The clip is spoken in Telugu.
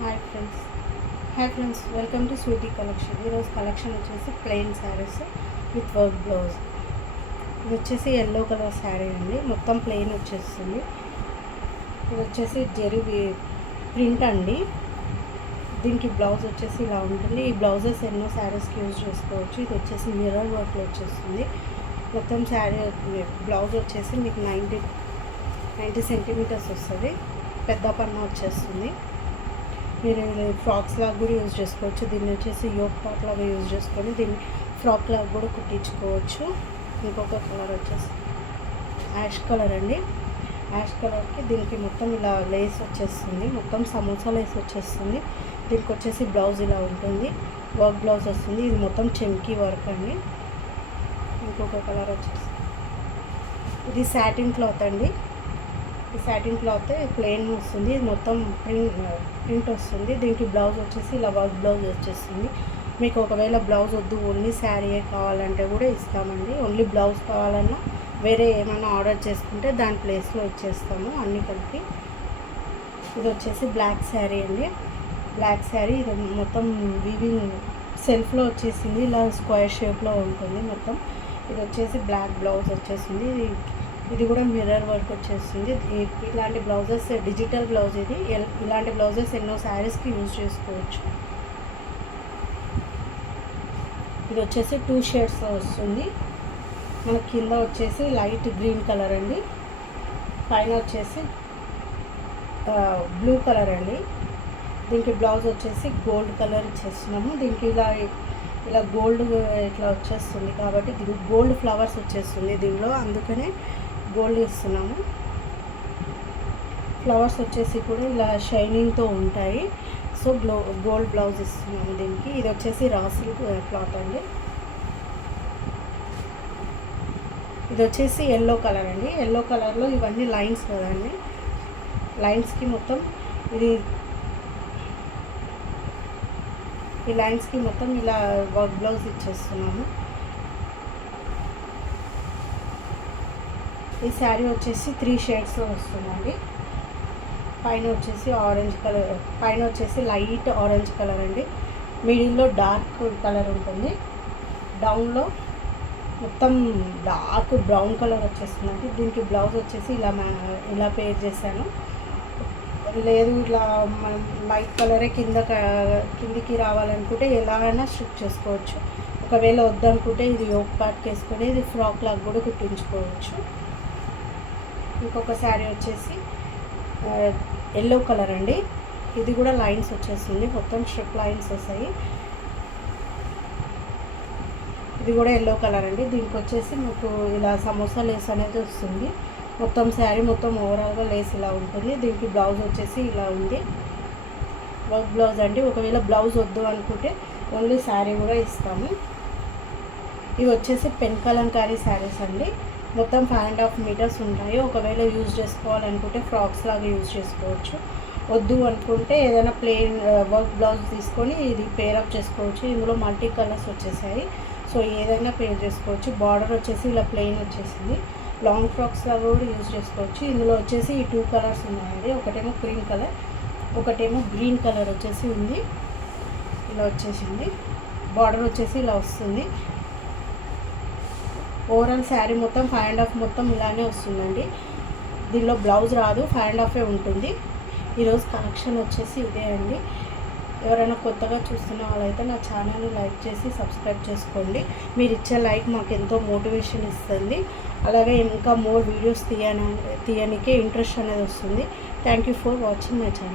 Hi friends welcome to sweety collection. ఈరోజు కలెక్షన్ వచ్చేసి plain saris with work blouse. ఇది వచ్చేసి ఎల్లో కలర్ శారీ అండి, మొత్తం ప్లెయిన్ వచ్చేస్తుంది. ఇది వచ్చేసి జెరీ ప్రింట్ అండి. దీనికి బ్లౌజ్ వచ్చేసి ఇలా ఉంటుంది. ఈ బ్లౌజెస్ ఎన్నో శారీస్కి యూజ్ చేసుకోవచ్చు. ఇది వచ్చేసి మిర్రర్ వర్క్లో వచ్చేస్తుంది. మొత్తం శారీ బ్లౌజ్ వచ్చేసి మీకు 90 సెంటీమీటర్స్ వస్తుంది. పెద్ద పన్ను వచ్చేస్తుంది. మీరు ఫ్రాక్స్ లాగా కూడా యూజ్ చేసుకోవచ్చు. దీన్ని వచ్చేసి యోక్ పార్ట్ లాగా యూజ్ చేసుకొని దీన్ని ఫ్రాక్ లాగా కూడా కుట్టించుకోవచ్చు. ఇంకొక కలర్ వచ్చేసి యాష్ కలర్ అండి. యాష్ కలర్కి దీనికి మొత్తం ఇలా లేస్ వచ్చేస్తుంది, మొత్తం సమోసా లేస్ వచ్చేస్తుంది. దీనికి వచ్చేసి బ్లౌజ్ ఇలా ఉంటుంది, వర్క్ బ్లౌజ్ వస్తుంది. ఇది మొత్తం చెంకీ వర్క్ అండి. ఇంకొక కలర్ వచ్చేసి ఇది సాటిన్ క్లాత్ అండి. ఈ సాటిన్ క్లాత్ ప్లెయిన్ వస్తుంది. ఇది మొత్తం ప్రింట్ వస్తుంది. దీనికి బ్లౌజ్ వచ్చేసి ఇలా వర్క్ బ్లౌజ్ వచ్చేస్తుంది. మీకు ఒకవేళ బ్లౌజ్ వద్దు, ఓన్లీ శారీయే కావాలంటే కూడా ఇస్తామండి. ఓన్లీ బ్లౌజ్ కావాలన్నా వేరే ఏమైనా ఆర్డర్ చేసుకుంటే దాని ప్లేస్లో ఇచ్చేస్తాము అన్నీ కలిపి. ఇది వచ్చేసి బ్లాక్ శారీ అండి. బ్లాక్ శారీ ఇది మొత్తం వీవింగ్ సెల్ఫ్లో వచ్చేసింది. ఇలా స్క్వేర్ షేప్లో ఉంటుంది మొత్తం. ఇది వచ్చేసి బ్లాక్ బ్లౌజ్ వచ్చేసింది. ఇది కూడా మిర్రర్ వర్క్ వచ్చేస్తుంది. ఇలాంటి బ్లౌజెస్ డిజిటల్ బ్లౌజ్ ఇది. ఇలాంటి బ్లౌజెస్ ఎన్నో శారీస్కి యూజ్ చేసుకోవచ్చు. ఇది వచ్చేసి 2 షేడ్స్ వస్తుంది. మన కింద వచ్చేసి లైట్ గ్రీన్ కలర్ అండి, పైన వచ్చేసి బ్లూ కలర్ అండి. దీనికి బ్లౌజ్ వచ్చేసి గోల్డ్ కలర్ ఇచ్చేస్తున్నాము. దీనికి ఇలా గోల్డ్ ఇట్లా వచ్చేస్తుంది కాబట్టి గోల్డ్ ఫ్లవర్స్ వచ్చేస్తుంది దీనిలో, అందుకనే గోల్డ్ ఇస్తున్నాము. ఫ్లవర్స్ వచ్చేసి కూడా ఇలా షైనింగ్తో ఉంటాయి. సో గోల్డ్ బ్లౌజ్ ఇస్తున్నాము దీనికి. ఇది వచ్చేసి రా సిల్క్ క్లాత్ అండి. ఇది వచ్చేసి ఎల్లో కలర్ అండి. ఎల్లో కలర్లో ఇవన్నీ లైన్స్ కదండి. లైన్స్కి మొత్తం ఈ లైన్స్కి మొత్తం ఇలా వర్క్ బ్లౌజ్ ఇచ్చేస్తున్నాము. ఈ శారీ వచ్చేసి 3 షేడ్స్లో వస్తుందండి. పైన వచ్చేసి ఆరెంజ్ కలర్, పైన వచ్చేసి లైట్ ఆరెంజ్ కలర్ అండి. మిడిల్లో డార్క్ కలర్ ఉంటుంది. డౌన్లో మొత్తం డార్క్ బ్రౌన్ కలర్ వచ్చేస్తుందండి. దీనికి బ్లౌజ్ వచ్చేసి ఇలా పేర్ చేశాను. లేదు ఇట్లా మనం లైట్ కలరే కిందికి రావాలనుకుంటే ఎలాగైనా స్టిచ్ చేసుకోవచ్చు. ఒకవేళ వద్దనుకుంటే ఇది యోక్ పార్ట్కి వేసుకొని ఇది ఫ్రాక్ లాగా కూడా కుట్టించుకోవచ్చు. ఇంకొక శారీ వచ్చేసి ఎల్లో కలర్ అండి. ఇది కూడా లైన్స్ వచ్చేస్తుంది, మొత్తం స్ట్రిప్ లైన్స్ వస్తాయి. ఇది కూడా ఎల్లో కలర్ అండి. దీనికి వచ్చేసి మీకు ఇలా సమోసా లేస్ అనేది వస్తుంది. మొత్తం శారీ మొత్తం ఓవరాల్గా లేస్ ఇలా ఉంటుంది. దీనికి బ్లౌజ్ వచ్చేసి ఇలా ఉంది, వర్క్ బ్లౌజ్ అండి. ఒకవేళ బ్లౌజ్ వద్దు అనుకుంటే ఓన్లీ శారీ కూడా ఇస్తాము. ఇవి వచ్చేసి పెన్ కలంకారీ శారీస్ అండి. మొత్తం 5.5 మీటర్స్ ఉంటాయి. ఒకవేళ యూజ్ చేసుకోవాలనుకుంటే ఫ్రాక్స్ లాగా యూజ్ చేసుకోవచ్చు. వద్దు అనుకుంటే ఏదైనా ప్లెయిన్ వర్క్ బ్లౌజ్ తీసుకొని ఇది పేరప్ చేసుకోవచ్చు. ఇందులో మల్టీ కలర్స్ వచ్చేసాయి, సో ఏదైనా పేర్ చేసుకోవచ్చు. బార్డర్ వచ్చేసి ఇలా ప్లెయిన్ వచ్చేసింది. లాంగ్ ఫ్రాక్స్ లాగా కూడా యూజ్ చేసుకోవచ్చు. ఇందులో వచ్చేసి ఈ 2 కలర్స్ ఉన్నాయండి. ఒకటేమో క్రీమ్ కలర్, ఒకటేమో గ్రీన్ కలర్ వచ్చేసి ఉంది. ఇలా వచ్చేసింది. బార్డర్ వచ్చేసి ఇలా వస్తుంది. ఓవరాల్ శారీ మొత్తం 5.5 మొత్తం ఇలానే వస్తుందండి. దీనిలో బ్లౌజ్ రాదు, 5.5 ఉంటుంది. ఈరోజు కలెక్షన్ వచ్చేసి ఇదే అండి. ఎవరైనా కొత్తగా చూస్తున్న వాళ్ళైతే నా ఛానల్ని లైక్ చేసి సబ్స్క్రైబ్ చేసుకోండి. మీరు ఇచ్చే లైక్ మాకు ఎంతో మోటివేషన్ ఇస్తుంది. అలాగే ఇంకా మోర్ వీడియోస్ తీయడానికే ఇంట్రెస్ట్ అనేది వస్తుంది. Thank you for watching my channel.